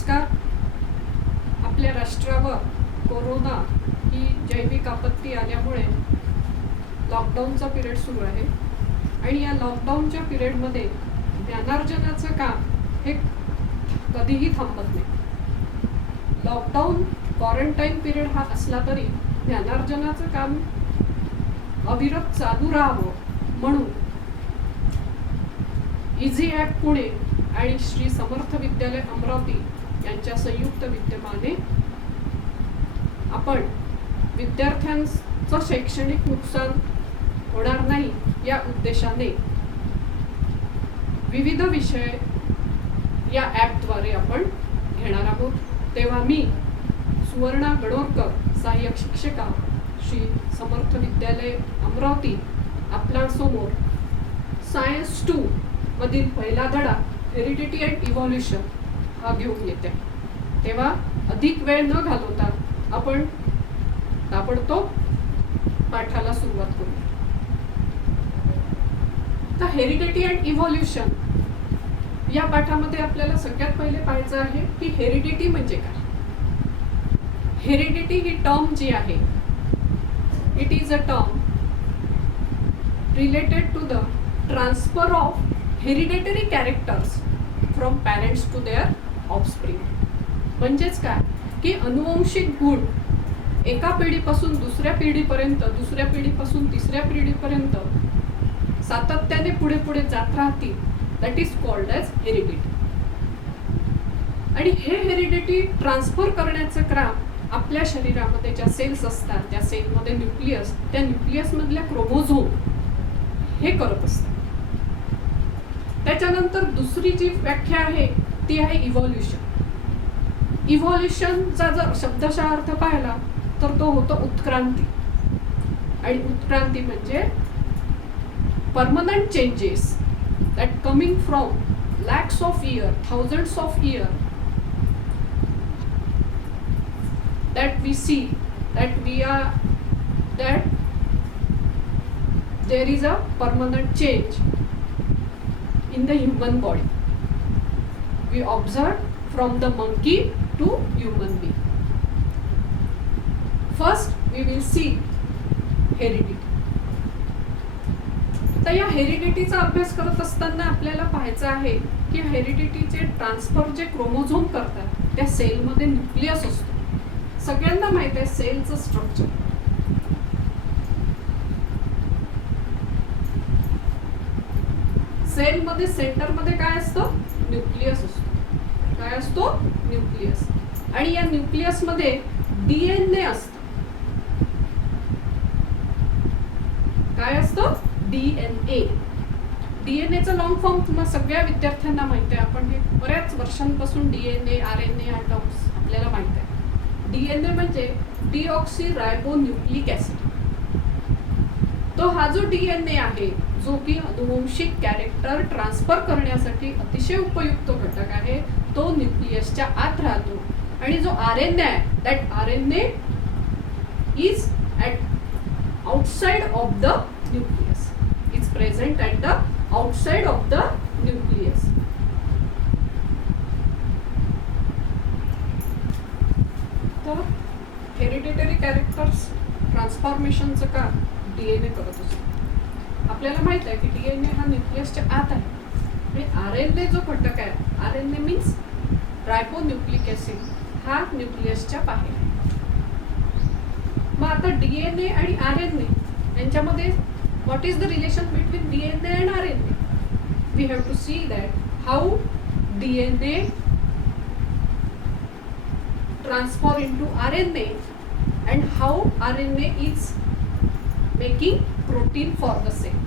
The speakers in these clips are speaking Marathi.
नमस्कार. आपल्या राष्ट्रावर कोरोना ही जैविक आपत्ती आल्यामुळे लॉकडाऊनचा पिरियड सुरू आहे आणि या लॉकडाऊनच्या पिरियडमध्ये ज्ञानार्जनाचं काम हे कधीही थांबत नाही. लॉकडाऊन क्वारंटाईन पिरियड हा असला तरी ज्ञानार्जनाचं काम अविरत चालू राहावं म्हणून इझी ॲप पुणे आणि श्री समर्थ विद्यालय अमरावती यांच्या संयुक्त विद्यमाने आपण विद्यार्थ्यांचं शैक्षणिक नुकसान होणार नाही या उद्देशाने विविध विषय या ॲपद्वारे आपण घेणार आहोत. तेव्हा मी सुवर्णा गणोरकर, सहाय्यक शिक्षिका, श्री समर्थ विद्यालय अमरावती, आपल्यासमोर सायन्स 2 मधील पहिला धडा हेरिडिटी अँड इव्हॉल्युशन हा घेऊन येते. तेव्हा अधिक वेळ न घालवता आपण ताबडतोब पाठाला सुरुवात करू. तर हेरिडिटी अँड इव्हॉल्युशन या पाठामध्ये आपल्याला सगळ्यात पहिले पाहायचं आहे की हेरिडिटी म्हणजे काय. हेरिडिटी ही टर्म जी आहे, it is a term related to the transfer of hereditary characters from parents to their offspring. म्हणजेच काय की अनुवंशिक गुण एका पिढीपासून दुसऱ्या पिढीपर्यंत, दुसऱ्या पिढीपासून तिसऱ्या पिढीपर्यंत सातत्याने पुढे पुढे जात राहतील. That is called as heredity. आणि हे हेरिडिटी ट्रान्सफर करण्याचं काम आपल्या शरीरामध्ये ज्या सेल्स असतात, त्या सेलमध्ये न्यूक्लियस, त्या न्यूक्लियसमधल्या क्रोमोझोम हे करत असतात. त्याच्यानंतर दुसरी जी व्याख्या आहे ती आहे इव्हॉल्युशन. इव्हॉल्युशनचा जर शब्दशः अर्थ पाहिला तर तो होतो उत्क्रांती. आणि उत्क्रांती म्हणजे permanent changes that coming from lakhs of year, thousands of year, that we see that we are that there is a permanent change in the human body. We observe from the monkey to human being. First we will see heredity. तर या हेरिडिटीचा अभ्यास करत असताना आपल्याला पाहायचं आहे की हेरिडिटीचे ट्रान्सफर जे क्रोमोझोम करतात त्या सेलमध्ये न्यूक्लियस असतो. सगळ्यांना माहित आहे सेलचं स्ट्रक्चर. सेलमध्ये सेंटरमध्ये काय असतं? न्यूक्लियस असतो. काय असतो? न्यूक्लियस. आणि या न्यूक्लियसमध्ये डीएनए असतं. काय असतं? डीएनए. डीएनएचा लॉंग फॉर्म तुम्हाला सगळ्या विद्यार्थ्यांना माहिती आहे. आपण हे बऱ्याच वर्षांपासून डीएनए, आरएनए हा टर्म्स आपल्याला माहिती आहे. डीएनए म्हणजे डीऑक्सी रायबोन्यूक्लिक ऍसिड. तो हा जो डीएनए आहे जो की अनुवंशिक कॅरेक्टर ट्रान्सफर करण्यासाठी अतिशय उपयुक्त घटक आहे, तो न्यूक्लियसच्या आत राहतो. आणि जो आरएनए आहे, that RNA is at outside of the nucleus, is present at the outside of the nucleus. तर हेरिडिटरी कॅरेक्टर्स ट्रान्सफॉर्मेशनचं काम डीएनए करत असतो. आपल्याला माहित आहे की डीएनए हा न्यूक्लियसच्या आत आहे. आणि आरएनए जो घटक आहे, आरएनए मीन्स रायबोन्यूक्लिक ऍसिड, हा न्यूक्लियसच्या बाहेर आहे. मग आता डीएनए आणि आरएनए यांच्यामध्ये what is the relation between DNA and RNA? We have to see that how DNA transfer into RNA and how RNA is making protein for the cell.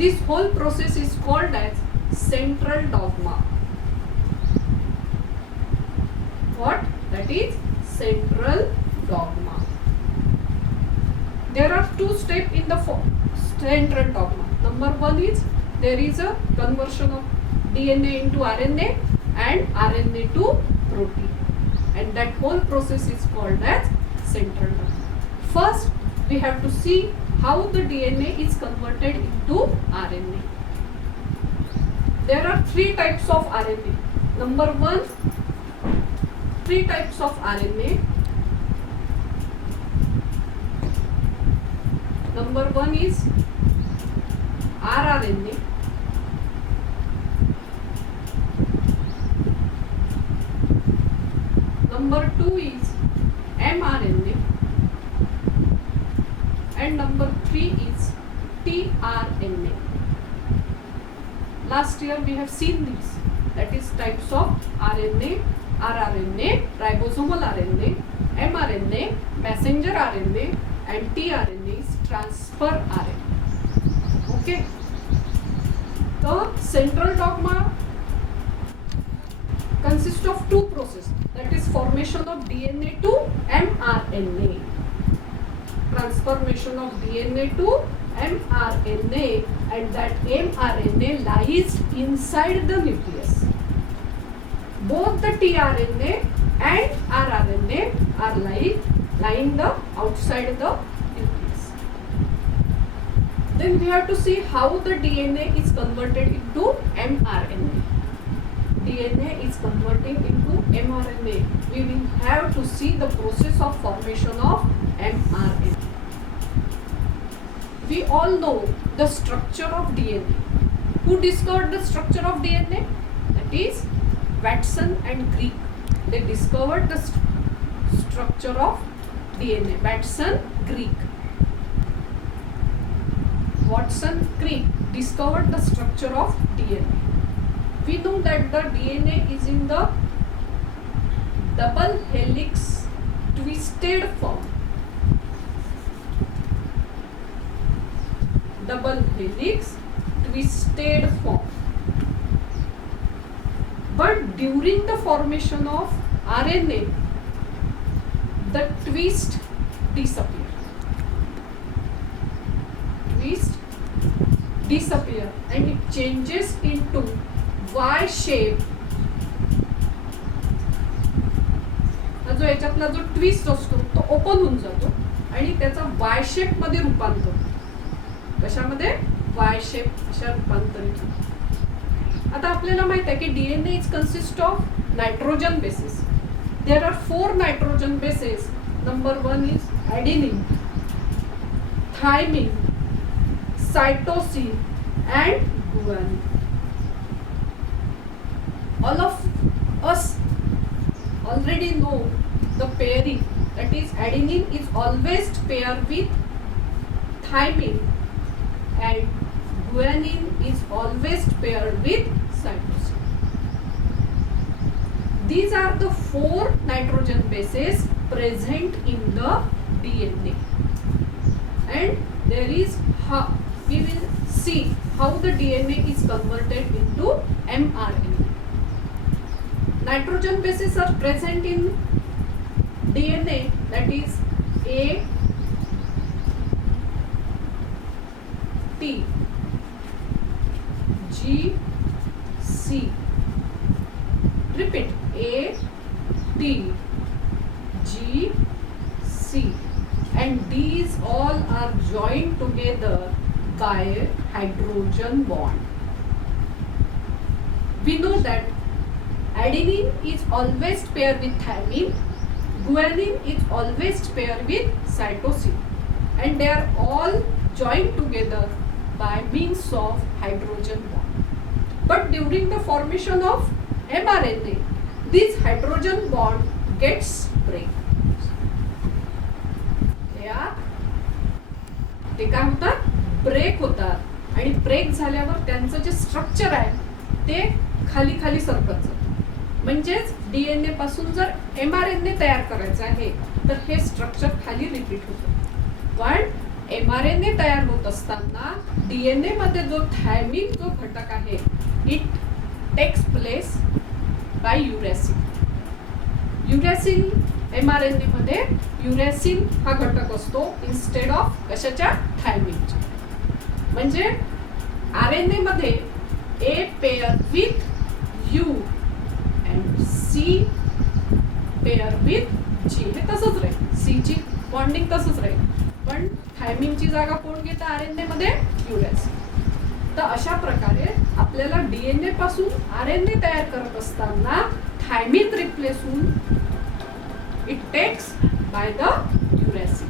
This whole process is called as central dogma. What? That is central dogma. There are two steps in the central dogma. Number one is there is a conversion of DNA into RNA and RNA to protein. And that whole process is called as central dogma. First, we have to see how the DNA is converted into RNA. There are three types of RNA. Number one, three types of RNA. Number one is rRNA. Number two is mRNA. And number three is tRNA. Last year we have seen these. That is types of RNA, rRNA, ribosomal RNA, mRNA, messenger RNA, and tRNA is transfer RNA. Okay. The central dogma consists of two processes. That is formation of DNA to mRNA. Transformation of DNA to mRNA, and that mRNA lies inside the nucleus. Both the tRNA and rRNA are lying the outside the nucleus. Then we have to see how the DNA is converted into mRNA. DNA is converting into mRNA. We will have to see the process of formation of mRNA. We all know the structure of DNA. Who discovered the structure of DNA? That is Watson and Crick. They discovered the structure of DNA. Watson, Crick. Watson, Crick discovered the structure of DNA. We know that the DNA is in the double helix twisted form. Double helix twisted form. But during the formation of RNA, the twist disappear. Twist disappear and it changes into Y shape. जो याच्यातला जो ट्विस्ट असतो तो ओपन होऊन जातो आणि त्याचा वाय शेप मध्ये रूपांतर. कशामध्ये? वाय शेप अशा रूपांतरित. आता आपल्याला माहित आहे की DNA is consist of nitrogen bases. There are 4 nitrogen bases. Number 1 is adenine, thymine, cytosine and guanine. All of us already know the pairing, that is adenine is always paired with thymine and guanine is always paired with cytosine. These are the 4 nitrogen bases present in the DNA, and there is we will see how the DNA is converted into mRNA. Nitrogen bases are present in DNA, that is A, T, G, C. Repeat. A, T, G, C. And these all are joined together by hydrogen bond. We know that adenine is always paired with thymine, guanine is always paired with cytosine, and they are all joined together by means of hydrogen bond. But during the formation of mRNA, this hydrogen bond gets break. ते काय होतात? ब्रेक होतात आणि ब्रेक झाल्यावर त्यांचं जे स्ट्रक्चर आहे ते खाली खाली सरकत जातं. म्हणजेच डीएनए पासून जर mRNA तयार करायचं आहे तर हे स्ट्रक्चर खाली रिपीट होतं. पण mRNA तयार होत असताना डीएनए मध्ये जो थायमिन जो घटक आहे it takes place by uracil. Uracil mRNA मध्ये युरॅसिल हा घटक असतो इन्स्टेड ऑफ कशाच्या? थायमिनच्या. म्हणजे RNA मध्ये A pair with U and C pair with G. हे तसंच राहील. C ची बॉन्डिंग तसंच राहील. पण थायमिनची जागा कोण घेतं RNA मध्ये? युरॅसिल. तर अशा प्रकारे आपल्याला डीएनए पासून RNA तयार करत असताना थायमिन रिप्लेस होऊन इट टेक्स बाय द युरॅसिल.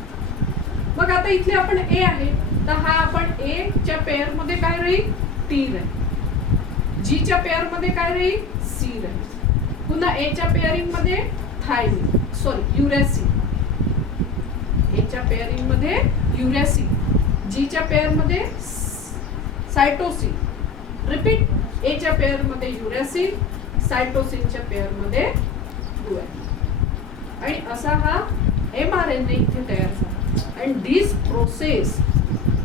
मग आता इथे आपण ए आहे, तर हा आपण ए च्या पेअर मध्ये काय राहील, टी राहील. जी च्या पेअर मध्ये काय राहील, सी राहील. पुन्हा ए च्या पेअरिंग मध्ये थायमिन, सॉरी युरॅसिल. ए च्या पेअरिंग मध्ये युरॅसिल, जी च्या पेअर मध्ये सायटोसिन. रिपीट, ए च्या पेअर मध्ये युरॅसिल, सायटोसिनच्या पेअर मध्ये गुआनिन. आणि असा हा mRNA इथे तयार झाला. And this process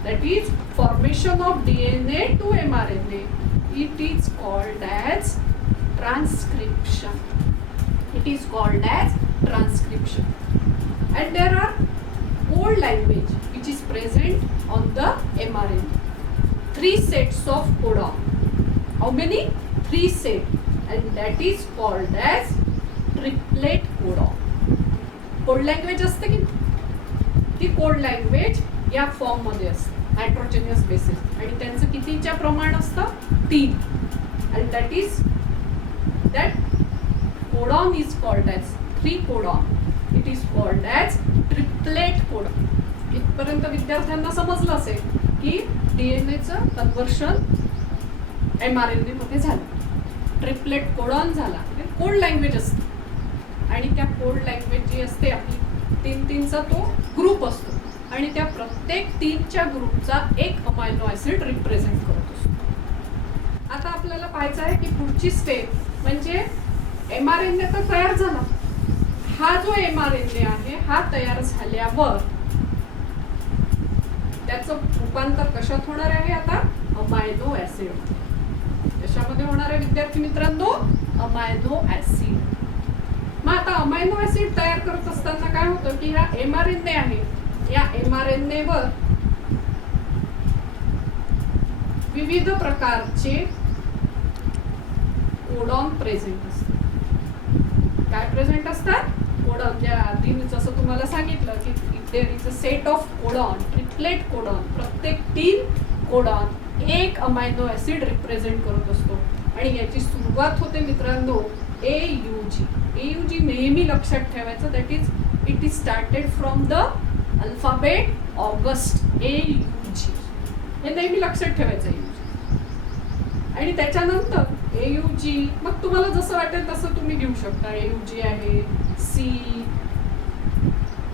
that is formation of DNA to mRNA, it is called as transcription. It is called as transcription. And there are code language which is present on the mRNA. 3 sets of codon. How many? 3 sets. And that is called as triplet codon. Code language असते की ती कोड लँग्वेज या फॉर्म मध्ये असते, नायट्रोजनियस बेसिस. आणि त्यांचं कितीच्या प्रमाण असतं, 3. And that is that codon is called as 3 codon. It is called as triplet codon. इथपर्यंत विद्यार्थ्यांना समजलं असेल की डीएनएचं कन्व्हर्शन mRNA मध्ये झालं, ट्रिप्लेट कोडॉन झाला. कोड लँग्वेज असते आणि त्या कोड लँग्वेज जी असते आपली 3-3चा तो ग्रुप असतो आणि त्या प्रत्येक 3च्या ग्रुपचा एक अमायनो ऍसिड रिप्रेझेंट करत असतो. आता आपल्याला पाहायचं आहे की पुढची स्टेप म्हणजे mRNA तर तयार झाला. हा जो mRNA आहे हा तयार झाल्यावर त्याचं रूपांतर कशात होणार आहे, आता अमायनो ऍसिड. कशामध्ये होणार आहे विद्यार्थी मित्रांनो, अमायनो ऍसिड. मग आता अमायनो ऍसिड तयार करत असताना काय होतं की हा mRNA आहे, या mRNA वर विविध प्रकारचे कोडॉन प्रेझेंट असतात. काय प्रेझेंट असतात, कोडॉन. ज्या आधी मी जसं तुम्हाला सांगितलं की there is a set of codon, triplet codon. प्रत्येक 3 कोडॉन एक अमायनो ऍसिड रिप्रेझेंट करत असतो. आणि याची सुरुवात होते मित्रांनो AUG. AUG नेहमी लक्षात ठेवायचं, that is it is started from the alphabet August. AUG हे नेहमी लक्षात ठेवायचं AUG. आणि त्याच्यानंतर AUG मग तुम्हाला जसं वाटेल तसं तुम्ही घेऊ शकता. AUG आहे, C,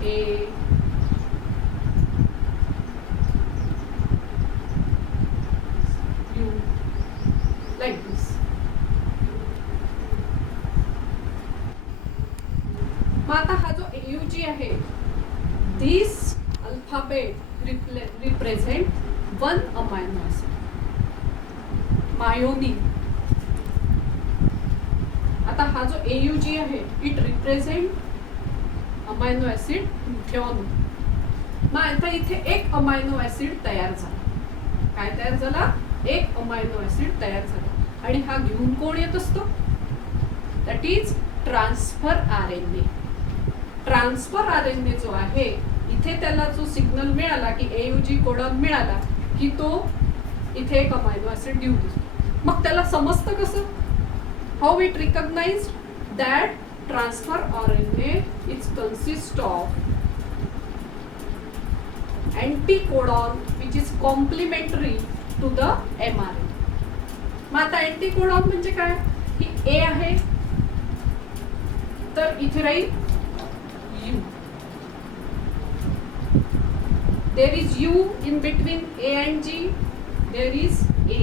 A, U, like this. मग आता हा जो AUG आहे, दिस अल्फाबेट रिप्रेझेंट 1 अमायनो ऍसिड, मायोनिन. आता हा जो AUG आहे इट रिप्रेझेंट अमायनो ऍसिड मिथेऑन. मग आता इथे एक अमायनो ऍसिड तयार झाला. काय तयार झाला, एक अमायनो ऍसिड तयार झाला. आणि हा घेऊन कोण येत असतो, that is transfer RNA. Transfer RNA जो आहे इथे त्याला जो सिग्नल मिळाला की AUG कोडॉन मिळाला की तो इथे एक अमायनो ऍसिड देऊ देतो. मग त्याला समजतं कसं, how it recognised that transfer RNA is consist of anticodon which is complementary to the mRNA. मग आता अँटीकोडॉन म्हणजे काय, की A आहे तर इथे राहील U. There is U in between A and G. There is A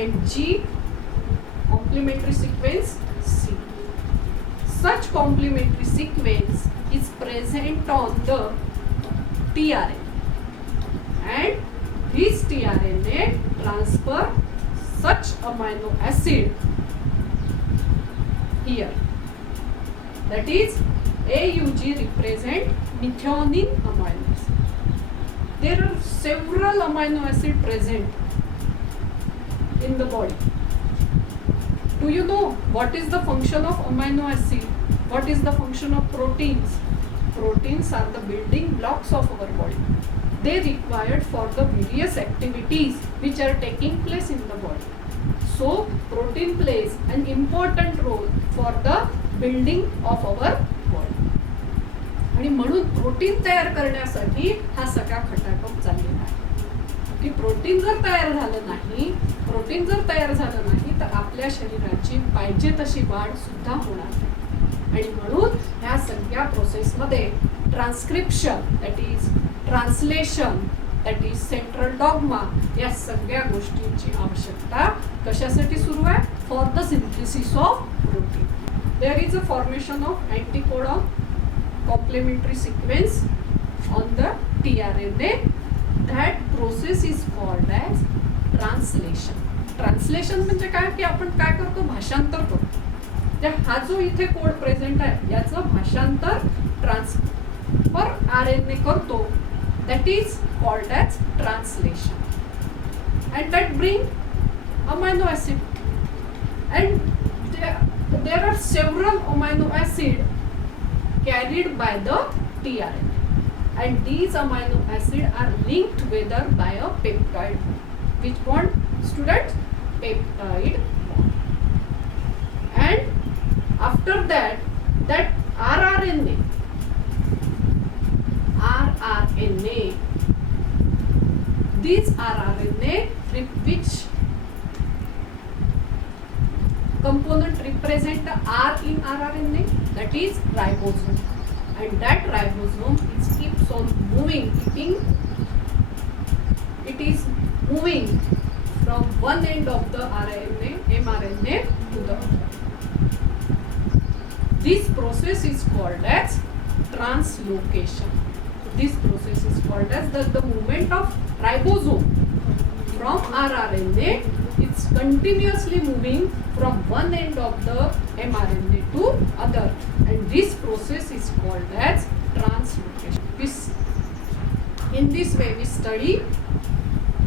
and G complementary sequence C. Such complementary sequence is present on the tRNA, and this tRNA transfer such amino acid here. That is AUG represent methionine amino acid. There are several amino acid present in the body. Do you know what is the function of amino acid? What is the function of proteins? Proteins are the building blocks of our body. They required for the various activities which are taking place in the body. So protein plays an important role for the building of our body. आणि म्हणून प्रोटीन तयार करण्यासाठी हा सगळा खटाटोप चाललेला आहे की प्रोटीन जर तयार झालं नाही तर आपल्या शरीराची पाहिजे तशी वाढ सुद्धा होणार नाही. आणि म्हणून ह्या सगळ्या प्रोसेसमध्ये transcription, that is translation, that is central dogma, या सगळ्या गोष्टींची आवश्यकता कशासाठी सुरू आहे? For the synthesis of protein. There is a formation of anticodon complementary sequence on the tRNA. That process is called as translation. Translation म्हणजे काय की आपण काय करतो? भाषांतर करतो. हा जो इथे कोड प्रेझेंट आहे याचं भाषांतर ट्रान्सफर RNA करतो. That is called as translation. And that bring amino acid. And there are several amino acid carried by the tRNA. And these amino acids are linked together by a peptide. Which bond, students? Peptide bond. And after that, rRNA, these rRNA, which component represent R in rRNA, that is ribosome. And that ribosome keeps on moving, it is moving from one end of the mRNA to the other. This process is called as translocation. This process is called as the movement of ribosome from rRNA. It's continuously moving from one end of the mRNA to other, and this process is called as translocation. In this way we study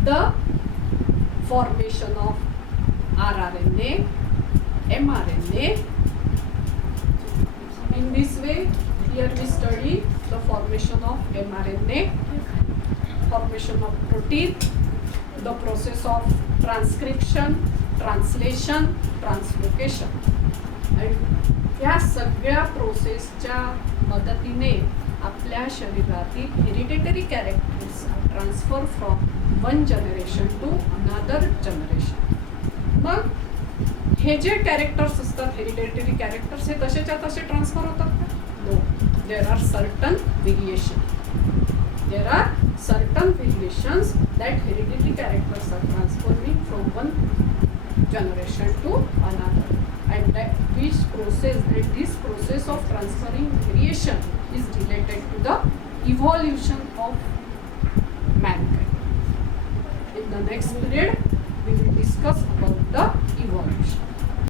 the formation of rRNA, mRNA. In this way here we study the formation of mRNA, formation of protein, the process of transcription, translation, translocation. And या सगळ्या प्रोसेसच्या मदतीने आपल्या शरीरातील hereditary characters transfer from one generation to another generation. मग हे जे कॅरेक्टर्स असतात, हेरिडिटरी कॅरेक्टर्स, हे तसेच्या तसे ट्रान्सफर होतात का? No. There are certain variation. There are certain variations that hereditary characters are transferring from one generation to another, and that this process of transferring variation is related to the evolution of mankind. In the next period, we will discuss about the evolution.